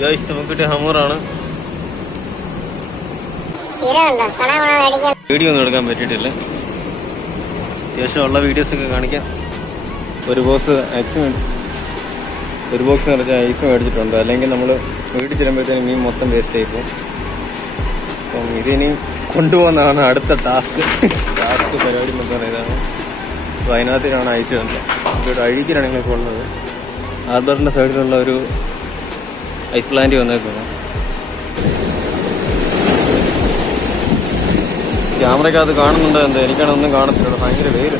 Guys നമുക്ക് കിട്ടിയ ഹമൂറാണ്. Video ഒന്നും എടുക്കാൻ പറ്റിയിട്ടില്ല. അത്യാവശ്യം ഉള്ള വീഡിയോസൊക്കെ കാണിക്കാം. ഒരു ബോക്സ് നിറച്ച ഐസ് മേടിച്ചിട്ടുണ്ട്. അല്ലെങ്കിൽ നമ്മൾ വീട്ടിൽ ചെല്ലുമ്പോഴത്തേനും മീൻ മൊത്തം വേസ്റ്റ് ആയിപ്പോവും. അപ്പം ഇതിനി കൊണ്ടുപോകുന്നതാണ് അടുത്ത ടാസ്ക് പരിപാടി മൊത്തം ഇതാണ്. അപ്പോൾ അതിനകത്തേക്കാണ് ഐസ് ഇടുന്നത്. ഇവിടെ അഴുകിലാണ് നിങ്ങൾക്ക് ഉള്ളത്. ഹാർബറിൻ്റെ സൈഡിലുള്ള ഒരു ഐസ് പ്ലാന്റ് വന്നേക്കുന്നു. ക്യാമറയ്ക്കകത്ത് കാണുന്നുണ്ടോ എന്തോ, എനിക്കാണ് ഒന്നും കാണത്തില്ല. ഭയങ്കര വെയില്.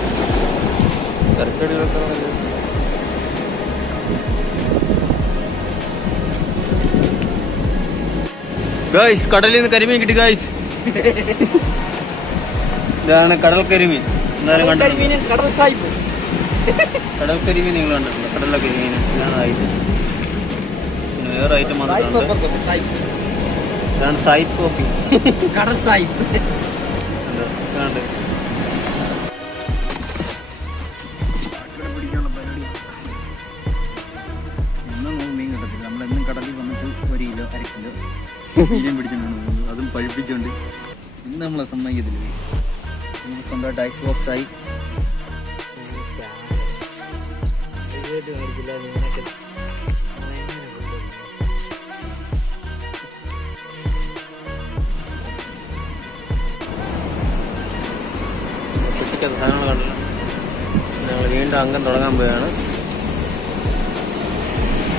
തിരക്കടികളൊക്കെ ഗായ്സ്, കടലിൽ നിന്ന് കരിമീൻ കിട്ടി ഗായ്സ്. ഇതാണ് കടൽ കരിമീൻ. എന്തായാലും കണ്ടിട്ടുണ്ട്. കടൽ കരിമീൻ നിങ്ങൾ കണ്ടിട്ടുണ്ട്. കടലിലെ കരിമീൻ ഇതാണ് ഐറ്റം. പിന്നെ വേറെ ഐറ്റം വന്നിട്ടുണ്ട്. ഇതാണ് സായിപ്പ് കോപ്പി. കടൽ സായിപ്പ് കണ്ട്. മീൻ കിട്ടത്തില്ല. നമ്മളെന്നും കടലിൽ വന്നിട്ട് 1 കിലോ 1/2 കിലോ മീൻ പിടിച്ചിട്ടുണ്ട്. അതും പഴിപ്പിച്ചുകൊണ്ട് ഇന്ന് നമ്മളെ സമ്മതിക്കത്തില്ല. നമുക്ക് സ്വന്തമായിട്ട് ഐസ് ബോക്സ് ആയി. സാധനങ്ങൾ കണ്ടില്ല. ഞങ്ങൾ വീണ്ടും അംഗം തുടങ്ങാൻ പോവുകയാണ്.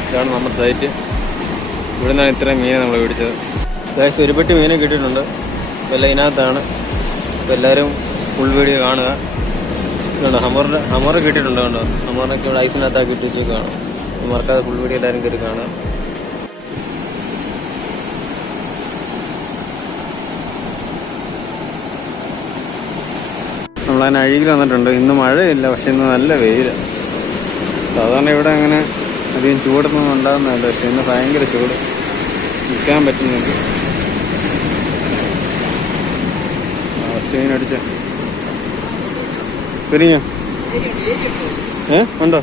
ഇതാണ് നമ്മുടെ സൈറ്റ്. ഇവിടെ നിന്നാണ് ഇത്രയും മീനെ നമ്മൾ മേടിച്ചത്. ഏകദേശം 1 പെട്ടി മീനെ കിട്ടിയിട്ടുണ്ട്. അപ്പോൾ എല്ലാം ഇതിനകത്താണ്. അപ്പോൾ എല്ലാവരും ഫുൾ വീഡിയോ കാണുക. ഇതുണ്ട് ഹമർ കിട്ടിയിട്ടുണ്ട്. കണ്ടോ, ഹമറിനൊക്കെ ഇവിടെ ഐസിനകത്താക്കി ഇട്ടിട്ട് കാണാം. മറക്കാതെ ഫുൾ വീഡിയോ എല്ലാവരും കയറി കാണുക. നമ്മളതിന് അഴുകിൽ വന്നിട്ടുണ്ട്. ഇന്ന് മഴയില്ല, പക്ഷെ ഇന്ന് നല്ല വെയിലാണ്. സാധാരണ ഇവിടെ അങ്ങനെ അധികം ചൂടൊന്നും ഉണ്ടാകുന്നതല്ല, പക്ഷെ ഇന്ന് ഭയങ്കര ചൂട്. നിൽക്കാൻ പറ്റുന്നുണ്ട്. ഫസ്റ്റ് മീനടിച്ച പിരിഞ്ഞോ? ഉണ്ടോ?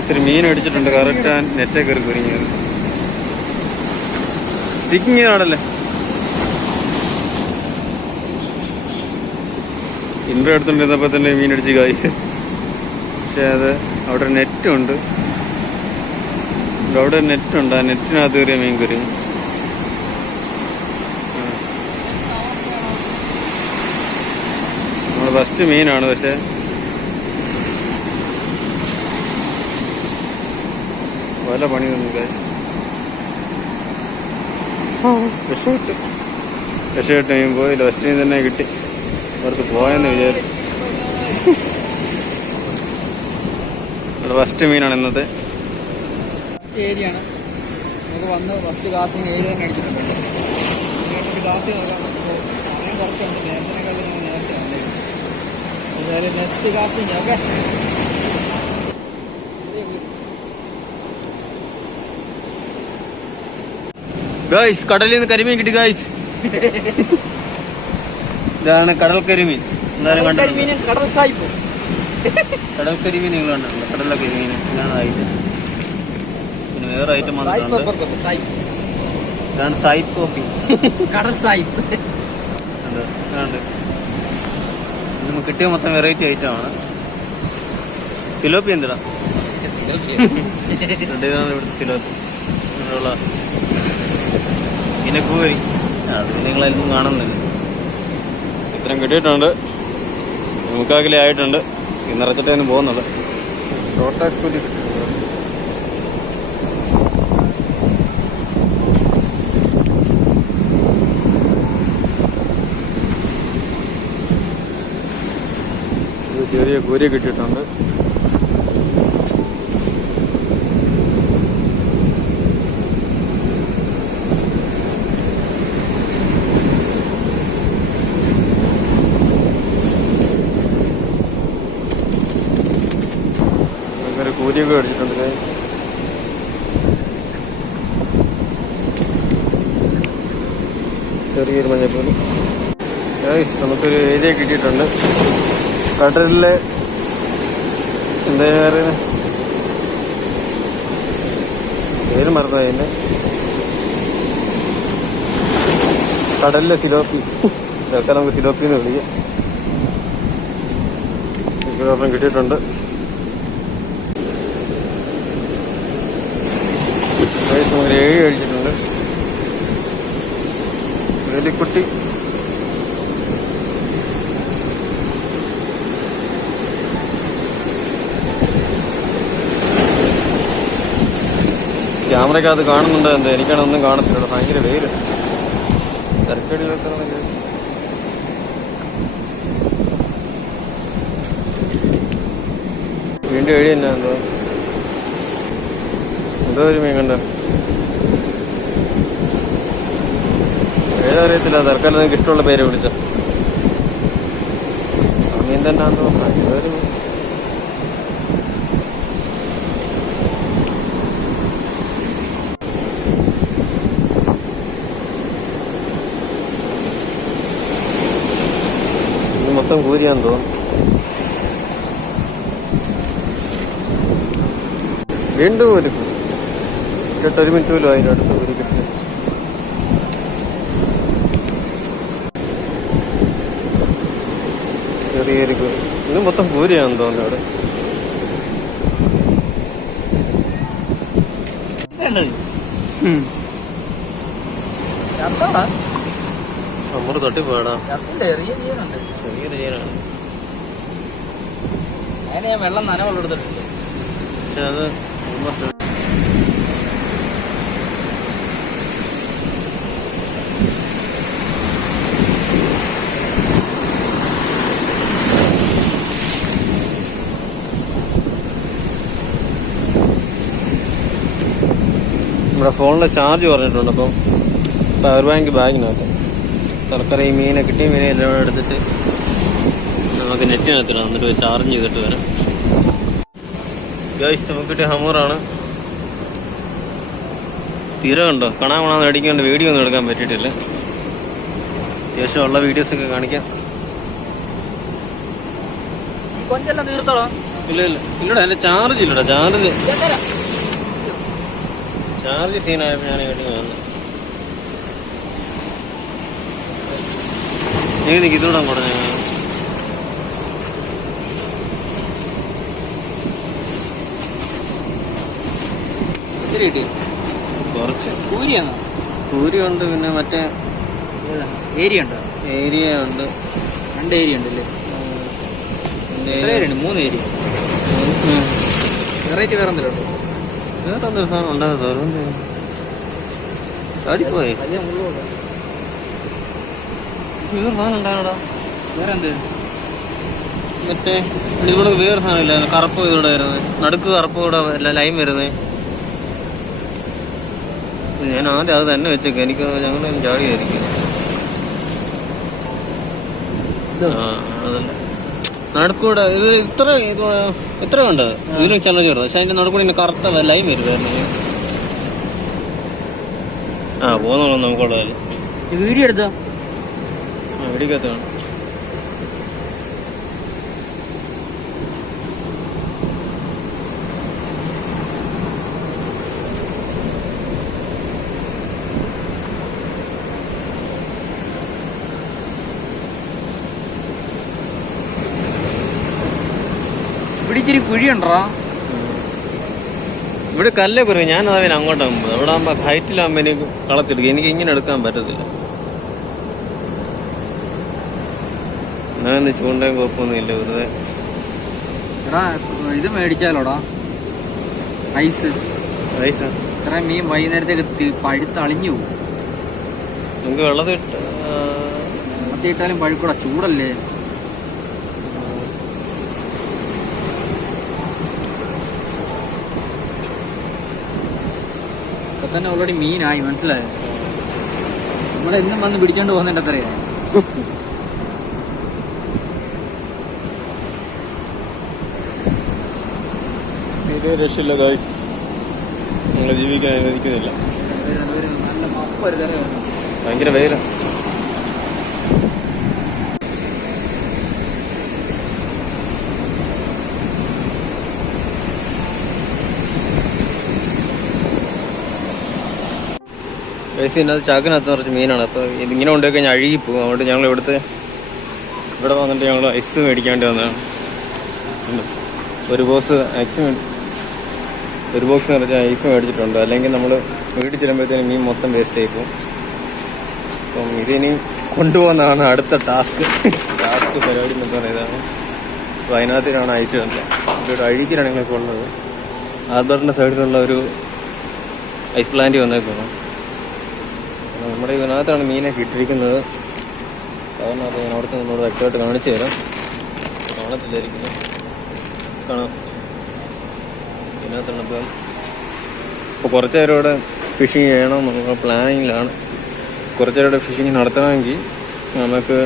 ഇത്തിരി മീൻ അടിച്ചിട്ടുണ്ട്. കറക്റ്റ് നെറ്റേ കയറി പിരിഞ്ഞത്. സ്റ്റിക്കിങ് ആണല്ലേ. ഇൻട്രോ എടുത്തുകൊണ്ടിരുന്നപ്പോൾ തന്നെ മീൻ അടിച്ച് കായ്ച്ച്. പക്ഷെ അത് അവിടെ നെറ്റുണ്ട്. അവിടെ നെറ്റുണ്ട്. ആ നെറ്റിനകത്ത് കയറിയ മീൻ കയറി. നമ്മൾ ഫസ്റ്റ് മീനാണ്. പക്ഷെ പല പണി തന്നു കായ്ച്ച്. രക്ഷപ്പെട്ട് മീൻ പോയില്ല. ഫസ്റ്റ് മീൻ തന്നെ കിട്ടി. അവർക്ക് പോയെന്ന് വിചാരിച്ചു. ഫസ്റ്റ് മീനാണ് ഇന്നത്തെ. ഏരിയയാണ് നമുക്ക് വന്ന് ഫസ്റ്റ് കാസ്റ്റിംഗ് ഏരിയ തന്നെ അടിച്ചിട്ടുണ്ട്. കാസ്റ്റ് നോക്കാം. സമയം കുറച്ചുണ്ട്. നേരത്തിനേക്കാൾ നേരത്തെ വന്നേക്കും. എന്തായാലും നെക്സ്റ്റ് കാസ്റ്റിംഗ്. ഓക്കെ ഗായ്സ്, കടലിൽ നിന്ന് കരിമീൻ കിട്ടി ഗായ്സ്. ഇതാണ് കടൽ കരിമീൻ. എന്തായാലും കണ്ടിട്ടുണ്ട്. കടൽ സായിപ്പ്. കടൽ കരിമീൻ നിങ്ങൾ കണ്ടിട്ടുണ്ട്. കടലിലെ കരിമീൻ ഇതാണ് ഐറ്റം. പിന്നെ വേറെ ഐറ്റം വന്നിട്ടുണ്ട്. ഇതാണ് സായിപ്പ് കോപ്പി. കടൽ സായിപ്പ് നമുക്ക് കിട്ടിയ മൊത്തം വെറൈറ്റി ഐറ്റമാണ്. സിലോപ്പി എന്തിനാ ഇവിടുത്തെ സിലോപ്പി. പിന്നെ കൂരി അത് നിങ്ങളെല്ലാം കാണുന്നില്ല. ഇത്രയും കിട്ടിയിട്ടുണ്ട്. 3/4 കിലോ ആയിട്ടുണ്ട്. നിറച്ചിട്ടേന്ന് പോകുന്നത്. ഷോർട്ടാക്കൂലി കിട്ടിയിട്ടുണ്ട്. ചെറിയ കൂരി കിട്ടിയിട്ടുണ്ട്. കൂരിയൊക്കെ അടിച്ചിട്ടുണ്ട്. ചെറിയൊരു മഞ്ഞപ്പൊടി. നമുക്കൊരു ഏരിയ കിട്ടിയിട്ടുണ്ട്. കടലിലെ എന്താ പറയുന്നത്, പേര് മറന്നു അതിൻ്റെ. കടലിലെ സിലോപ്പി, ഇതൊക്കെ നമുക്ക് സിലോപ്പി എന്ന് വിളിക്കാം. ഒരെണ്ണം കിട്ടിയിട്ടുണ്ട്. നമുക്ക് 7 കഴിച്ചിട്ടുണ്ട്. വേലിക്കുട്ടി ക്യാമറയ്ക്കകത്ത് കാണുന്നുണ്ടോ എന്താ, എനിക്കാണൊന്നും കാണത്തില്ല. ഭയങ്കര വെയിൽ. തിരക്കടി വെക്കണമെങ്കിൽ വീണ്ടും എഴി തന്നെ എന്തോ ഒരു മീൻ കണ്ട ഏതറിയത്തില്ല. തൽക്കാലം നിങ്ങൾക്ക് ഇഷ്ടമുള്ള പേര് വിളിച്ച ആ മീൻ തന്നെ ആണെന്ന് തോന്നുന്നു. ഏതൊരു മൊത്തം കൂരിയാന്ന് തോന്നുന്നു. വീണ്ടും ഒരു 1 മിനിറ്റ് പോലും അതിൻ്റെ അടുത്ത് ഒരു കിട്ടി. ചെറിയൊരു ഇത് മൊത്തം കൂരിയാന്ന് തോന്നുന്നു. അവിടെ നമ്മൾ തട്ടിപ്പോടാ. ചെറിയൊരു ജീവനാണ്. ഞാൻ വെള്ളം നനവെടുത്തിട്ടുണ്ട്. പക്ഷെ അത് നമ്മുടെ ഫോണിലെ ചാർജ് പറഞ്ഞിട്ടുണ്ട്. അപ്പം പവർ ബാങ്ക് ബാഗിനകത്ത് തൽക്കാലം ഈ മീനെ കിട്ടിയ മീനെ എല്ലാം എടുത്തിട്ട് നമുക്ക് നെറ്റിനകത്തിടാം. എന്നിട്ട് ചാർജ് ചെയ്തിട്ട് വരാം. ഗൈസ്, നമുക്ക് കിട്ടിയ ഹമൂറാണ്. തീരെ കണ്ടോ, കാണാൻ അടിക്കൊണ്ട് വീഡിയോ ഒന്നും എടുക്കാൻ പറ്റിയിട്ടില്ല. അത്യാവശ്യം ഉള്ള വീഡിയോസൊക്കെ കാണിക്കാം. ഇല്ല ഇല്ലടാ, എൻ്റെ ചാർജ് ഇല്ലടാ. ചാർജ് സീനായപ്പോൾ ഞാൻ കേട്ട് വന്നു. എനിക്ക് ഇതോടാൻ കുറഞ്ഞ കുറച്ച് കൂരിയുണ്ട്. പിന്നെ മറ്റേ ഏരിയ ഉണ്ട്. 2 ഏരിയ ഉണ്ടല്ലേ? 3 ഏരിയ. വെറൈറ്റി വേറെ എന്തെങ്കിലും ഉണ്ടോ? വേറെ എന്തൊരു സാധനം ഉണ്ടാകും തോന്നുന്നു. അടിപ്പോയി വേറെ സാധനം ഉണ്ടാകണടാ. വേറെ എന്ത്? മറ്റേ ഇവിടെ വേറെ സാധനം ഇല്ല. കറുപ്പ് ഇവിടെ വരുന്നത്, നടുക്ക് കറുപ്പ് ഇവിടെ ലൈൻ വരുന്നത്. ഞാൻ ആദ്യം അത് തന്നെ വെച്ചേക്കാം. എനിക്ക് ഞങ്ങൾ ചാടിയായിരിക്കും. അതല്ല നടുക്കൂടെ ഇത് ഇത്ര കണ്ടത് ഇതിലും ചെറിയ ചെറുത്. പക്ഷെ അതിന്റെ നടുക്കൂടെ ഇങ്ങനെ കറുത്ത ലൈൻ വരുമായിരുന്നു. പോകുന്നുള്ളൂ നമുക്കുള്ളതല്ല. വീഡിയോ എടുത്തോ? വീടിക്കകത്താണ്. ഇവിടെ ഇച്ചിരി കുഴിയുണ്ടോ? ഇവിടെ കല്ലേ കുറവ്. ഞാൻ അതവന് അങ്ങോട്ടാകുമ്പോൾ അവിടെ ആകുമ്പോൾ ഹൈറ്റിലാകുമ്പോൾ എനിക്ക് കളത്തിയെടുക്കും. എനിക്ക് ഇങ്ങനെ എടുക്കാൻ പറ്റത്തില്ല. അങ്ങനെ ചൂണ്ടയും കുഴപ്പമൊന്നും ഇല്ല. വെറുതെ ഇത് മേടിച്ചാലോടാ, ഐസ്. ഇത്രയും മീൻ വൈകുന്നേരത്തേക്ക് പഴുത്തളിഞ്ഞു പോകും. നമുക്ക് വെള്ളത്തിട്ടാലും പഴുക്കൂടാ, ചൂടല്ലേ. ഇപ്പൊ തന്നെ ഓൾറെഡി മീനായി, മനസ്സിലായോ? നമ്മളെന്നും വന്ന് പിടിച്ചോണ്ട് പോകുന്നുണ്ട്. എത്രയാ ഇത് രക്ഷയില്ല ഗായ്സ്. നമ്മളെ ജീവിക്കാൻ അനുവദിക്കുന്നില്ല. നല്ല മപ്പ ഒരു തരം ഭയങ്കര വെയിലാണ്. ഇതിനകത്ത് ചാക്കിനകത്ത് കുറച്ച് മീനാണ്. അപ്പോൾ ഇതിങ്ങനെ കൊണ്ടുപോയി കഴിഞ്ഞാൽ അഴുകിപ്പോകും. അതുകൊണ്ട് ഞങ്ങൾ ഇവിടെ വന്നിട്ട് ഞങ്ങൾ ഐസ് മേടിക്കാൻ വേണ്ടി വന്നതാണ്. ഒരു ബോക്സ് നിറച്ച് ഐസ് മേടിച്ചിട്ടുണ്ട്. അല്ലെങ്കിൽ നമ്മൾ വീട്ടിൽ ചെല്ലുമ്പോഴത്തേനും മീൻ മൊത്തം വേസ്റ്റ് ആയിപ്പോകും. അപ്പം ഇതിനി കൊണ്ടുപോകുന്നതാണ് അടുത്ത ടാസ്ക് പരിപാടി എന്ന് പറയുന്നതാണ്. അപ്പോൾ അതിനകത്തിനാണ് ഐസ് വേണ്ടത്. ഇതൊരു അഴുകിലാണ് ഞങ്ങൾക്ക് ഉള്ളത്. ഹാർബറിൻ്റെ സൈഡിലുള്ള ഒരു ഐസ് പ്ലാന്റ് വന്നേക്കുന്നു. നമ്മുടെ ഇതിനകത്താണ് മീനൊക്കെ ഇട്ടിരിക്കുന്നത്. കാരണം അത് ഞാൻ അവിടുത്തെ നിന്നോട് വ്യക്തമായിട്ട് കാണിച്ചു തരാം. കാണത്തില്ലായിരിക്കുന്നു. കാണാം. ഇതിനകത്താണ് ഇപ്പോൾ കുറച്ച് നേരം ഇവിടെ ഫിഷിങ് ചെയ്യണം എന്നുള്ള പ്ലാനിങ്ങിലാണ്. കുറച്ച് നേരം ഇവിടെ ഫിഷിങ് നടത്തണമെങ്കിൽ നമുക്ക്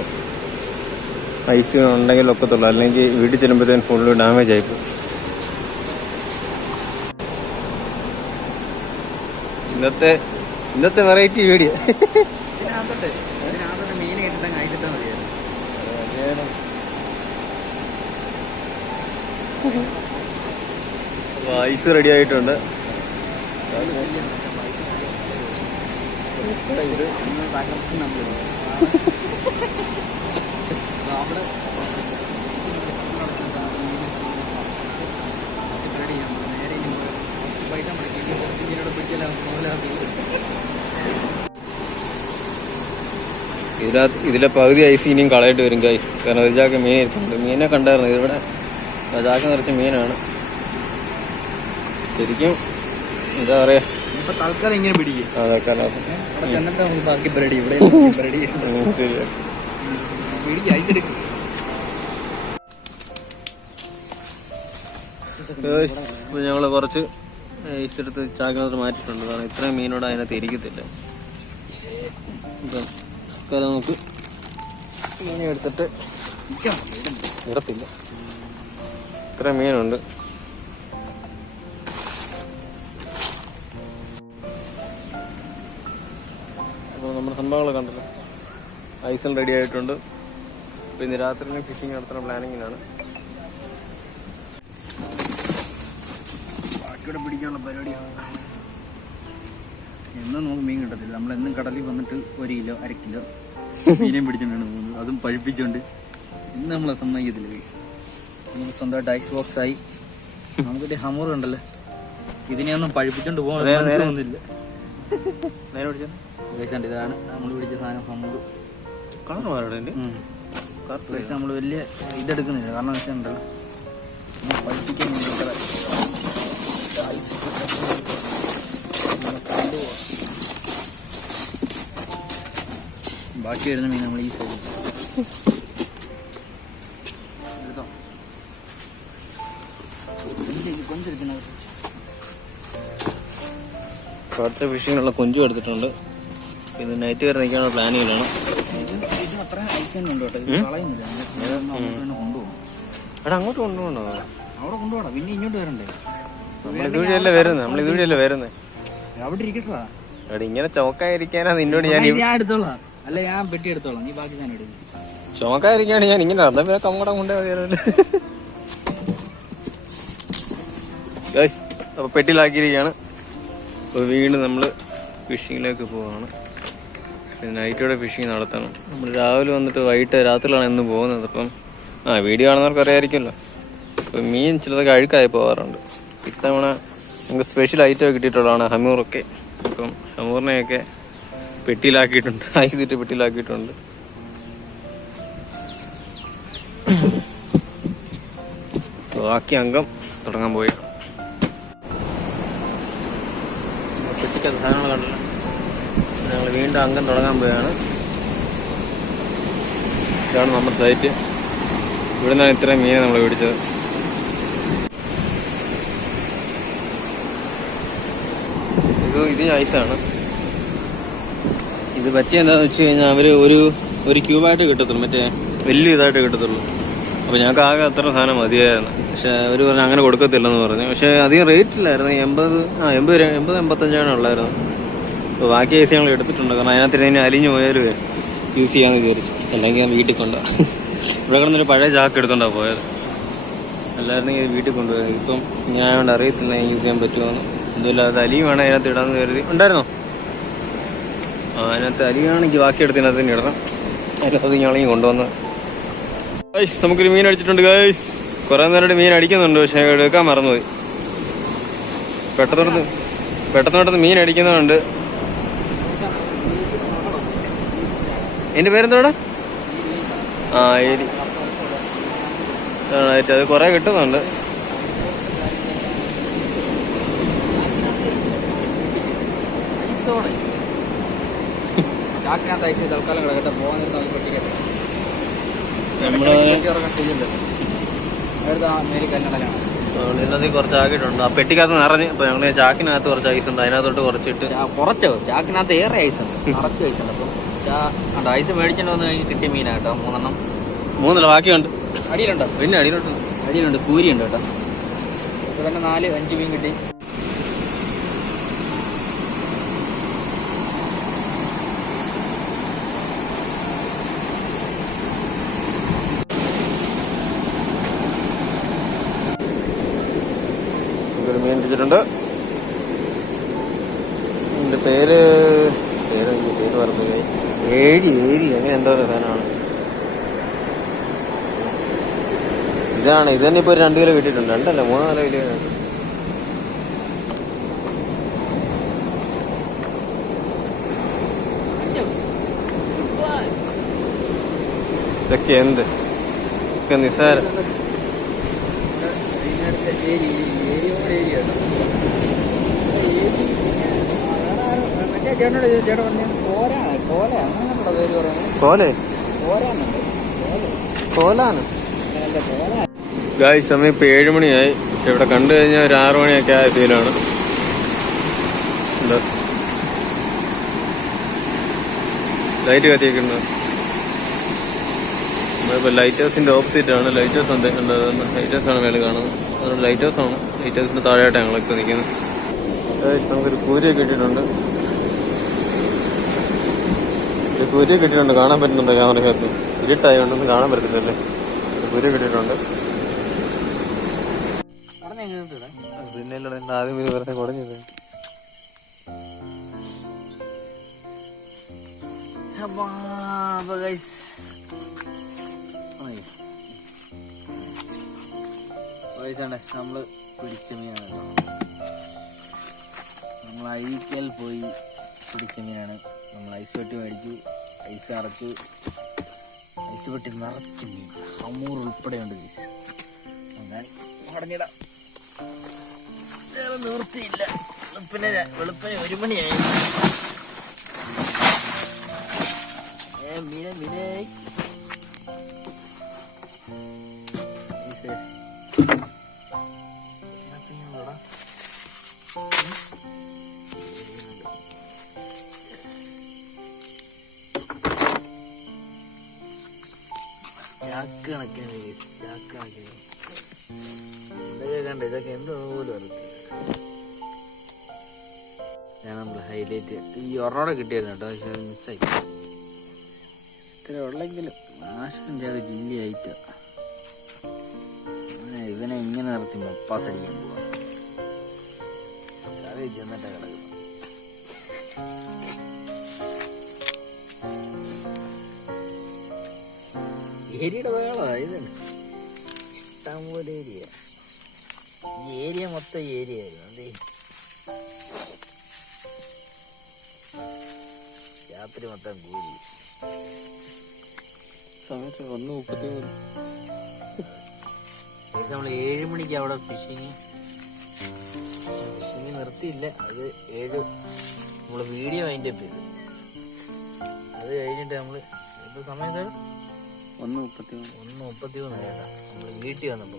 ഐസ് ഉണ്ടെങ്കിൽ ഒക്കത്തുള്ളൂ. അല്ലെങ്കിൽ വീട്ടിൽ ചെല്ലുമ്പോഴത്തേന് ഫുള്ള് ഡാമേജ് ആയിപ്പോകും. ഇന്നത്തെ വെറൈറ്റി വീഡിയോ. ഐസ് റെഡി ആയിട്ടുണ്ട്. ഇതിലെ പകുതി ഐസ് ഇനിയും കളയിട്ട് വരും ഗൈസ്. കാരണം ഒരു ചാക്ക് മീൻ ഇരിക്കുന്നുണ്ട്. മീനെ കണ്ടായിരുന്നു. ഇതിവിടെ ചാക്ക് നിറച്ച മീനാണ്. ശരിക്കും എന്താ പറയാ, തൽക്കാലം ഇങ്ങനെ പിടിക്കും. ഞങ്ങള് കുറച്ച് ഐസ് എടുത്ത് ചാക്കിനകത്ത് മാറ്റിയിട്ടുണ്ട്. കാരണം ഇത്രയും മീനോട് അതിനകത്ത് ഇരിക്കത്തില്ല. തൽക്കാലം നമുക്ക് മീനെ എടുത്തിട്ട് ഇടത്തില്ല. ഇത്രയും മീനുണ്ട്. അപ്പോൾ നമ്മുടെ സംഭവങ്ങൾ കണ്ടല്ലോ. ഐസും റെഡി ആയിട്ടുണ്ട്. പിന്നെ രാത്രി ഫിഷിങ് നടത്തുന്ന പ്ലാനിങ്ങിലാണ്. ബാക്കിയുടെ പിടിക്കാനുള്ള പരിപാടിയാണ്. എന്നും നമുക്ക് മീൻ കിട്ടത്തില്ല. നമ്മളെന്നും കടലിൽ വന്നിട്ട് 1 കിലോ 1/2 കിലോ മീനെയും പിടിച്ചിട്ടാണ് പോകുന്നത്. അതും പഴിപ്പിച്ചുകൊണ്ട് ഇന്ന് നമ്മളെ സമ്മതിക്കത്തില്ല. നമുക്ക് സ്വന്തമായിട്ട് ഐസ് ബോക്സ് ആയി. നമുക്കിട്ട് ഹമൂർ ഉണ്ടല്ലോ, ഇതിനെയൊന്നും പഴിപ്പിച്ചോണ്ട് പോകാൻ ഒന്നുമില്ല. നേരെ പിടിച്ചോ. ഇതാണ് നമ്മൾ പിടിച്ച സാധനം ഹമൂർ. നമ്മൾ വലിയ ഇതെടുക്കുന്നില്ല. കാരണം വെച്ചാൽ ഉണ്ടല്ലോ പഴിപ്പിക്കാൻ ബാക്കി വരുന്ന മീൻ നമ്മൾ ഈ സൈഡിൽ അടുത്ത ഫിഷിങ്ങിനുള്ള കൊഞ്ചും എടുത്തിട്ടുണ്ട്. ഇത് നൈറ്റ് വരെ നിൽക്കാനുള്ള പ്ലാനിങ്ങിലാണ്. അത്ര ഐസ് തന്നെ ഉണ്ട് കേട്ടോ. കളയുന്നില്ല. കൊണ്ടുപോകും. അവിടെ അങ്ങോട്ട് കൊണ്ടുപോകണോ? അവിടെ കൊണ്ടുപോകണം. പിന്നെ ഇങ്ങോട്ട് വരണ്ടേ? നമ്മളിതുവഴിയല്ലേ വരുന്നത്. അവിടെ ഇരിക്കട്ടാ. അവിടെ ഇങ്ങനെ ചോക്കായിരിക്കാനാ നിന്നോട് ഞാൻ എടുത്തോളാം. അല്ല, ഞാൻ പെട്ടി എടുത്തോളാം. നീ ബാക്കി ഞാൻ എടുക്കും. ചോക്കായിരിക്കാണ് ഞാൻ ഇങ്ങനെ അന്നേ കമ്മടം കൊണ്ടേ മതിയായിരുന്നു. അപ്പൊ പെട്ടിയിലാക്കിയിരിക്കുകയാണ്. അപ്പോൾ വീണ്ടും നമ്മൾ ഫിഷിങ്ങിലേക്ക് പോവാണ്. പിന്നെ നൈറ്റോടെ ഫിഷിങ് നടത്തണം. നമ്മൾ രാവിലെ വന്നിട്ട് വൈകിട്ട് രാത്രിയിലാണ് എന്നും പോകുന്നത്. അപ്പം വീഡിയോ കാണുന്നവർക്ക് അറിയാമായിരിക്കുമല്ലോ. അപ്പം മീൻ ചിലതൊക്കെ അഴുക്കായി പോകാറുണ്ട്. ഇത്തവണ നമുക്ക് സ്പെഷ്യൽ ഐറ്റം കിട്ടിയിട്ടുള്ളതാണ് ഹമൂറൊക്കെ. അപ്പം ഹമൂറിനെയൊക്കെ പെട്ടിയിലാക്കിയിട്ടുണ്ട്. ഐസിട്ട് പെട്ടിയിലാക്കിയിട്ടുണ്ട്. ബാക്കി അംഗം തുടങ്ങാൻ പോവുകയാണ്. പെട്ടിക്കകത്ത് സാധനങ്ങൾ കണ്ടല്ലോ. ഞങ്ങൾ വീണ്ടും അംഗം തുടങ്ങാൻ പോവുകയാണ്. ഇതാണ് നമ്മുടെ സൈറ്റ്. ഇവിടെ നിന്നാണ് ഇത്രയും മീനെ നമ്മൾ പിടിച്ചത്. ഇത് ഐസാണ്. ഇത് പറ്റിയ എന്താണെന്ന് വെച്ച് കഴിഞ്ഞാൽ അവർ ഒരു ക്യൂബായിട്ട് കിട്ടത്തുള്ളൂ. മറ്റേ വലിയ ഇതായിട്ട് കിട്ടത്തുള്ളൂ. അപ്പോൾ ഞങ്ങൾക്ക് ആകെ അത്ര സാധനം മതിയായിരുന്നു. പക്ഷെ അവർ പറഞ്ഞ് അങ്ങനെ കൊടുക്കത്തില്ലെന്ന് പറഞ്ഞു. പക്ഷേ അധികം റേറ്റ് ഇല്ലായിരുന്നു. 80-85 ഉള്ളായിരുന്നു. അപ്പോൾ ബാക്കി ഐസ് ഞങ്ങൾ എടുത്തിട്ടുണ്ട്. കാരണം അതിനകത്ത് ഇനി അലിഞ്ഞു പോയാലും യൂസ് ചെയ്യാമെന്ന് വിചാരിച്ചു. അല്ലെങ്കിൽ ഞാൻ വീട്ടിൽ കൊണ്ടുപോകാം. ഇവിടെ കിടന്നൊരു പഴയ ചാക്ക് എടുത്തോണ്ടാണ് പോയത്. അല്ലായിരുന്നെങ്കിൽ വീട്ടിൽ കൊണ്ടുപോയത്. ഇപ്പം ഞാൻ കൊണ്ട് അറിയത്തില്ല യൂസ് ചെയ്യാൻ പറ്റുമോ. എന്തുമില്ല, അത് അലിയും വേണം അതിനകത്ത് ഇടാന്ന് കരുതി. ഉണ്ടായിരുന്നോ? അതിനകത്ത് അരിയാണെങ്കിൽ ബാക്കി എടുത്തതിനകത്ത് തന്നെ ഇടണം. അതിനകത്ത് ഞങ്ങളെയും കൊണ്ടുവന്ന് ഗൈസ് നമുക്കൊരു മീൻ അടിച്ചിട്ടുണ്ട് ഗൈസ്. കുറേ നേരമായിട്ട് മീൻ അടിക്കുന്നുണ്ട്, പക്ഷെ എടുക്കാൻ മറന്നുപോയി. പെട്ടെന്ന് മീൻ അടിക്കുന്നുണ്ട്. എൻ്റെ പേരെന്തോടെ? ആ ഏരി. അത് കുറേ കിട്ടുന്നുണ്ട്. ഇതിനകത്ത് കുറച്ച് ആക്കിയിട്ടുണ്ട്. ആ പെട്ടിക്കകത്ത് നിറഞ്ഞ് ഇപ്പൊ ഞങ്ങള് ചാക്കിനകത്ത് കുറച്ച് ഐസ് ഉണ്ട്, അതിനകത്തോട്ട് കുറച്ചിട്ട് ചാക്കിനകത്ത് ഏറെ ഐസ് ഉണ്ട്, നിറച്ച് ഐസ് ഉണ്ട്. അപ്പം ഐസ് മേടിച്ചിട്ട് വന്ന് കഴിഞ്ഞ് കിട്ടിയ മീനാണ് കേട്ടോ. 3 ബാക്കിയുണ്ട്. അടിയിലുണ്ടോ? പിന്നെ അടിയിലുണ്ട് കൂരിയുണ്ട് കേട്ടോ. ഇപ്പൊ തന്നെ 4-5 മീൻ കിട്ടി. മീൻ പിടിച്ചിട്ടുണ്ട്. എൻ്റെ പേര് പറഞ്ഞു ഏരി അങ്ങനെ എന്തോ ഒരു സാധനമാണ്. ഇത് തന്നെ ഇപ്പോൾ 2 കിലോ കിട്ടിയിട്ടുണ്ട്. 2 അല്ല 3-4 കിലോ. ഇതൊക്കെ എന്ത് നിസ്സാരം. കോലാണ് ഗായ്സ്. സമയം ഇപ്പൊ 7 മണിയായി. പക്ഷെ ഇവിടെ കണ്ടു കഴിഞ്ഞാൽ ഒരു 6 മണിയൊക്കെ ആയ ഫീലാണ്. ലൈറ്റ് കത്തിയേക്കുന്നത്. നമ്മളിപ്പോ ലൈറ്റ് ഹൗസിന്റെ ഓപ്പോസിറ്റ് ആണ്. ലൈറ്റ് ഹൗസ് ഉണ്ട്, ലൈറ്റ് ഹൗസ് ആണ് മേലെ കാണുന്നത്. അതുകൊണ്ട് ലൈറ്റ് ഹൗസ് ആണ്. ലൈറ്റ് ഹൗസിന്റെ താഴെയായിട്ട് ഞങ്ങളിപ്പോ നിൽക്കുന്നത്. നമുക്കൊരു കൂരിയൊക്കെ കിട്ടിയിട്ടുണ്ട്. കാണാൻ പറ്റുന്നുണ്ടോ ക്യാമറയ്ക്കകത്ത്? ഇരുട്ടായതുകൊണ്ടൊന്നും കാണാൻ പറ്റത്തില്ലല്ലേ. കൂരി കിട്ടിയിട്ടുണ്ട്. പിന്നെ ആദ്യം വെറുതെ കുടഞ്ഞത്. നമ്മള് പിടിച്ച മീനാണ്. നമ്മൾ അഴീക്കൽ പോയി പിടിച്ച മീനാണ്. നമ്മൾ ഐസ് പെട്ടി മേടിച്ചു, ഐസ് അറച്ചു, ഐസ് പെട്ടി നിറച്ച് മീൻ, അമൂർ ഉൾപ്പെടെയുണ്ട് ഐസ്. അടഞ്ഞിടാം, വേറെ നിവൃത്തിയില്ല. വെളുപ്പിന് 1 മണിയായി. മീനെ ചാക്ക് കണക്കിന് ഇതൊക്കെ കണ്ട, ഇതൊക്കെ എന്തോ പോലും അറിയത്തില്ല. ഞാൻ നമ്മൾ ഹൈലൈറ്റ് ഈ ഒരെണ്ണോടെ കിട്ടിയായിരുന്നു കേട്ടോ, പക്ഷെ മിസ്സായി. ഇത്ര ഉള്ളെങ്കിലും നാശം ചെയ്ത ജില്ലയായിട്ട് ഇവനെ ഇങ്ങനെ നിർത്തി മപ്പാസ് അടിക്കാൻ പോവാ. കറി ചെന്നിട്ടാ കിടക്കുന്നു. ഏരിയയുടെ വേള ഇതാണ്, ഇഷ്ടംപോലെ ഏരിയ. ഈ ഏരിയ മൊത്തം ഏരിയ ആയിരുന്നു. അതേ രാത്രി മൊത്തം കൂലി. സമയത്ത് 1:33. നമ്മൾ 7 മണിക്ക് അവിടെ ഫിഷിങ് നിർത്തിയില്ല. അത് 7 നമ്മള് വീഡിയോ അതിൻ്റെ ചെയ്ത്. അത് കഴിഞ്ഞിട്ട് നമ്മള് ഇപ്പൊ സമയം 1:33 കേട്ടാ. നമ്മള് വീട്ടിൽ വന്നപ്പോ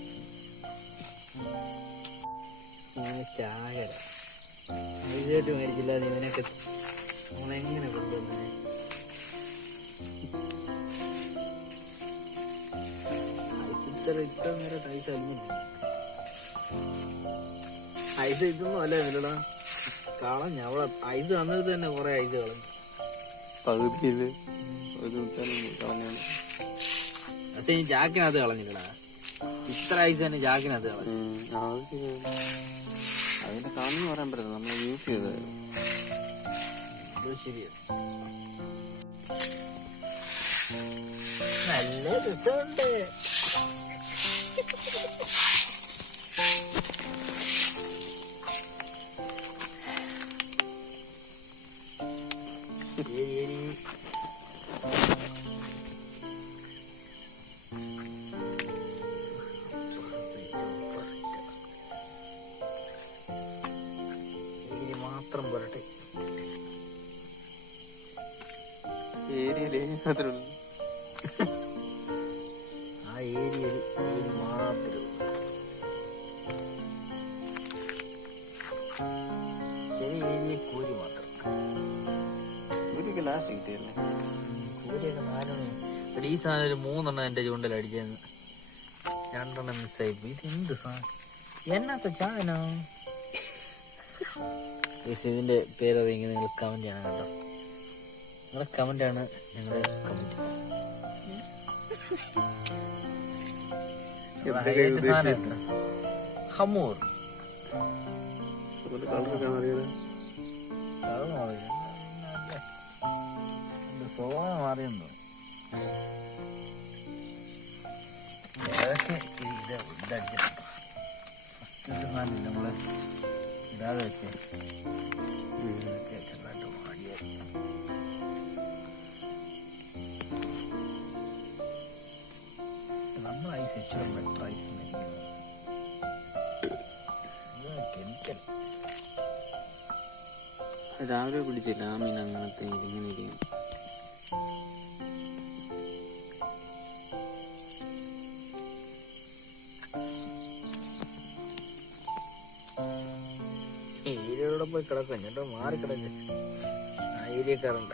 ചാകര ഇതായിട്ട് മേടിച്ചില്ല. ഇവനൊക്കെ നമ്മളെങ്ങനെ കൊണ്ടുവന്നേ? ഇത്ര നേരം ഐസ് അലിഞ്ഞിട്ടില്ല. ഐസ് ഇതൊന്നും അല്ല ഇല്ലടാ, കളഞ്ഞ അവിടെ ഐസ് തന്നിട്ട് തന്നെ കൊറേ ഐസ് കളഞ്ഞു. പകുതിയില് കളഞ്ഞു. പക്ഷെ ഈ ജാക്കിനകത്ത് കളഞ്ഞില്ലടാ. ഇത്ര ഐസ് തന്നെ ജാക്കിനകത്ത് കളഞ്ഞു. അതിന്റെ കാണുന്നു പറയാൻ പറ്റില്ല, നമ്മൾ യൂസ് ചെയ്തായിരുന്നു. ശരിയാണ്. നല്ല രസമുണ്ട്. മാത്രം പോരട്ടെ. ഏരിയയിലേ മാത്രമേ ഉള്ളൂ. ആ ഏരിയയിൽ മാത്രമേ ഉള്ളൂ. ചെറിയ ഏരിയ കൂലി മാത്രം. കൂലിയൊക്കെ ലാസ്റ്റ് കിട്ടിയല്ലേ? കൂലിയൊക്കെ 4 മണി. ഈ സാധനം ഒരു 3 എണ്ണം എൻ്റെ ചൂണ്ടൽ അടിച്ചെന്ന് 2 എണ്ണം മിസ്സായിപ്പോയി. ഇത് എന്ത് സാധനം? എന്നാത്ത സാധനം? ഇതിന്റെ പേരറിയെങ്കിൽ നിങ്ങൾ കമന്റ് ചെയ്യണം കേട്ടോ. നിങ്ങളുടെ കമന്റാണ് ഞങ്ങളുടെ കമന്റ്. ഹമൂർ സ്വഭാവം മാറിയെന്തോ. ഏതൊക്കെ ഇതടിച്ചിട്ടുണ്ടോ? ഫസ്റ്റ് സാധനം നമ്മള് ഇടാതെ വെച്ചേ ചെറുതായിട്ട് മാടിയാൽ നമ്മൾ ഐസ് വെച്ചാൽ ബെറ്റർ ഐസ് മേടിക്കുന്നു. കെമിക്കൽ രാവിലെ പിടിച്ചില്ല ആ മീൻ അങ്ങനത്തെ ഇങ്ങനെ ഇരിക്കും. ഏരിയയിലൂടെ പോയി കിടക്കും. എന്നിട്ട് മാറി കിടക്ക്. ആ ഏരിയ കയറണ്ട.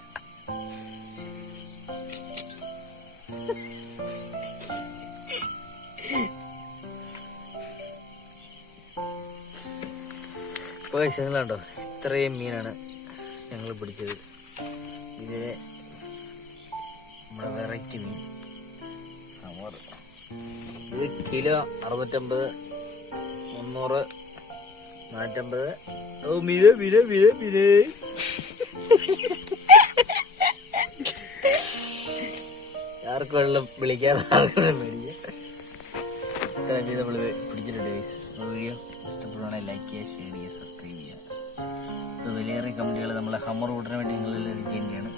ഇപ്പൊ കഴിച്ചോ, ഇത്രയും മീനാണ് ഞങ്ങൾ പിടിച്ചത്. ഇതിലെ നമ്മുടെ വെറൈറ്റി മീൻ ഹമൂർ. ഇത് കിലോ 650, 300, 450. ഓ മിര മിര മിര മിര. ആർക്ക് വെള്ളം വിളിക്കാതെ ആർക്കും മേടിക്കാം. ഇത്രയും ചെയ്ത് നമ്മൾ പിടിച്ചിട്ടുണ്ട് ഗൈസ്. വീഡിയോ ഇഷ്ടപ്പെടുവാണെങ്കിൽ ലൈക്ക് ചെയ്യുക, ഷെയർ ചെയ്യുക, സബ്സ്ക്രൈബ് ചെയ്യുക. ഇപ്പോൾ വിലയേറിയ കമന്റുകൾ നമ്മളെ ഹമ്മർ കൂട്ടിന് വേണ്ടി നിങ്ങളെല്ലാവരും ചെയ്യേണ്ടതാണ്.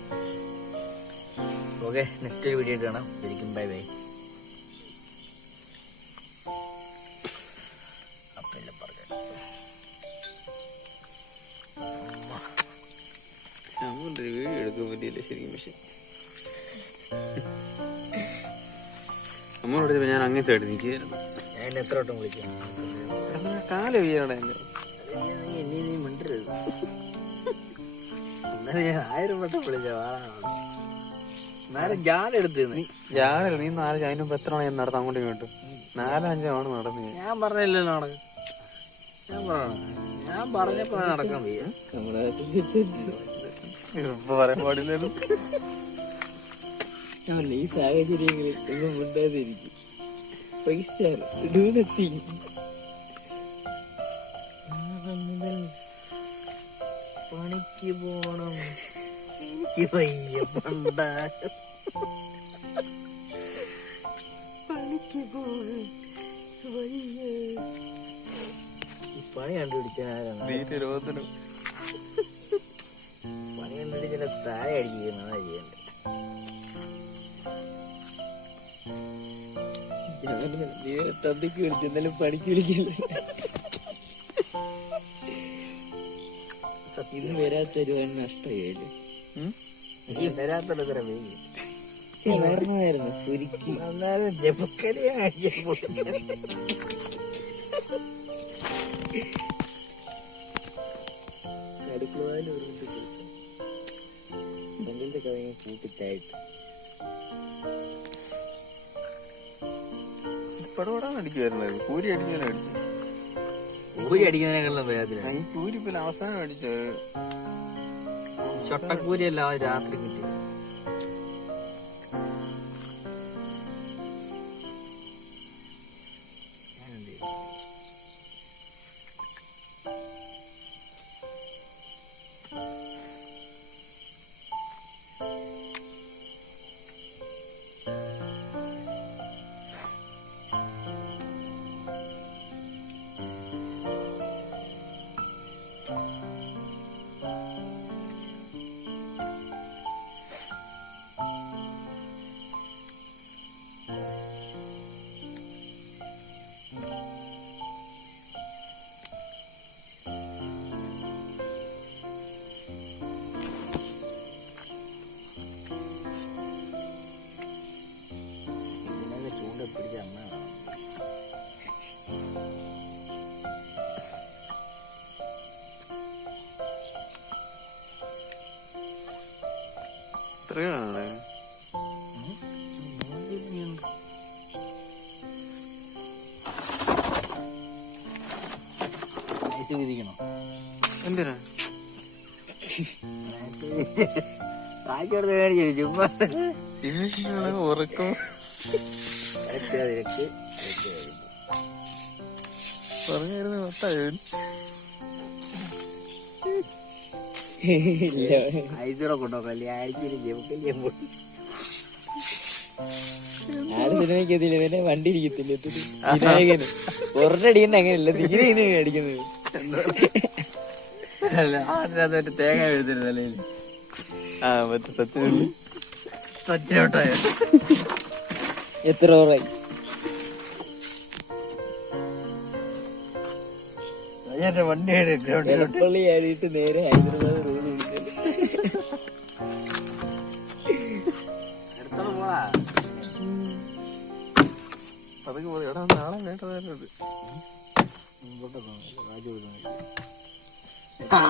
ഓക്കെ, നെക്സ്റ്റ് ഒരു വീഡിയോ ആയിട്ട് കാണാം. ശരിക്കും ബൈ ബൈ. അപ്പെല്ലാം പറഞ്ഞു വീഡിയോ എടുക്കാൻ പറ്റിയില്ല ശരിക്കും. പക്ഷെ അമ്മ വിളിച്ചപ്പോ ഞാൻ അങ്ങേ സൈഡ് നിൽക്കുകയായിരുന്നു. ഞാൻ എത്ര വട്ടം വിളിക്കാം? കാല വീഴണ എന്നെ. നീ മിണ്ടരുത്. എന്നാലും ഞാൻ 1000 വട്ടം വിളിച്ച നേരം ജാലെടുത്ത്. ജാലല്ല, നീ 4 അതിനുമ്പ് എത്ര മണി നടത്താൻ അങ്ങോട്ട് ഇങ്ങോട്ട് 4-5 ആണ് നടന്നു. ഞാൻ പറഞ്ഞില്ലല്ലോ നടക്കും. ഞാൻ പറഞ്ഞപ്പോ നടക്കാൻ വയ്യ. ഇപ്പൊ പറയാൻ പാടില്ലല്ലോ. ഈ സാഹചര്യങ്ങളിൽ ഒന്നും മിണ്ടാതിരിക്കും. പൈസ ഇടൂന്നെത്തി പണിക്ക് പോണം. എനിക്ക് വയ്യ പണ്ട പണിക്ക് പോണം വയ്യ. ഈ പണി കണ്ടുപിടിച്ചാൽ പണി കണ്ടുപിടിച്ചാൽ താഴെ അടിക്കുന്നതാ ചെയ്യണ്ടേ. തന്തയ്ക്ക് വിളിച്ചു, എന്നാലും പണിക്ക് വിളിക്കല്ലേ. ഇത് വരാത്തൊരു നഷ്ടമായാലും വരണമായിരുന്നു. കുരുക്കി അടുക്കളവാലും എന്തെങ്കിലും കഥ കൂട്ടിട്ടായിട്ട് പടപടാന്ന് അടിക്കുമായിരുന്നു. പൂരി അടിക്കാനും അടിച്ചു. പൂരി അടിക്കുന്നതിനേക്കാളും വേദന ഈ പൂരി പിന്നെ അവസാനം അടിച്ച ചൊട്ടക്കൂരി അല്ല രാത്രി കിട്ടി. എത്രയാണ്? ഐസ് വിധിക്കണം. എന്തിനാ? ബാക്കിയെടുത്ത് മേടിച്ചു ചുമ്മാ ഉറക്കം പറഞ്ഞായിരുന്നു മൊത്തം. ഐസൂടെ കൊണ്ടുപോകല്ലേ ആഴ്ചയിൽ ജമുക്കല്ലേ പൊട്ടി. ആട് സിനിമയ്ക്കെത്തില്ല പിന്നെ വണ്ടി ഇരിക്കത്തില്ല വിനായകന് ഒരടിയുണ്ട് അങ്ങനെയല്ല തീരെ അടിക്കുന്നത്. ആടിനകത്ത് തേങ്ങ എഴുതിരുന്നല്ലേ ആ മറ്റേ സത്യം സത്യോട്ടായ എത്ര ഓറായി വണ്ടി എടപ്പള്ളി ആടിയിട്ട് നേരെ ഹൈദരാബാദ് റോഡ് പിടിച്ചത്. എടുത്തോളം പോടാ. അതൊക്കെ മതി. എടാ നാളെ കേട്ടതായിരുന്നത്.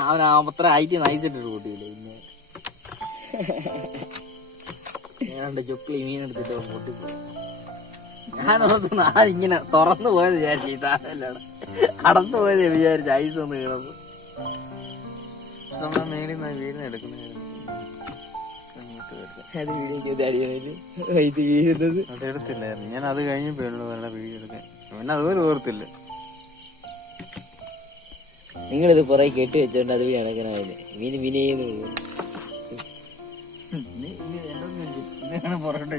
അവൻ അത്ര ആയിട്ട് നയിച്ചിട്ട് കൂട്ടിയില്ല. പിന്നെ ചൊക്കളി മീനെടുത്തിട്ട് പൊട്ടിപ്പോയി. ഞാനോർത്തുന്ന ഇങ്ങനെ തുറന്നു പോയത് വിചാരിച്ചു. ഇതാണല്ലോടെ അടന്നു പോയത് വിചാരിച്ചു. ഐസ് ഒന്ന് കിടന്നു. നമ്മളാ മേളിൽ വീടിനെ എടുക്കുന്നതായിരുന്നു. അത് വീഡിയോ അടിയാണല്ലോ ഇത് വീഴുന്നത്. അതെടുത്തില്ലായിരുന്നു. ഞാൻ അത് കഴിഞ്ഞപ്പോഴുള്ളൂ വേറെ വീഡിയോ എടുക്കാൻ. പിന്നെ അതുപോലെ ഓർത്തില്ല. നിങ്ങളിത് പുറകെ കെട്ടി വെച്ചോണ്ട് അത് കണക്കനാവില്ലേ മീൻ മീനേന്ന് പുറകട്ടെ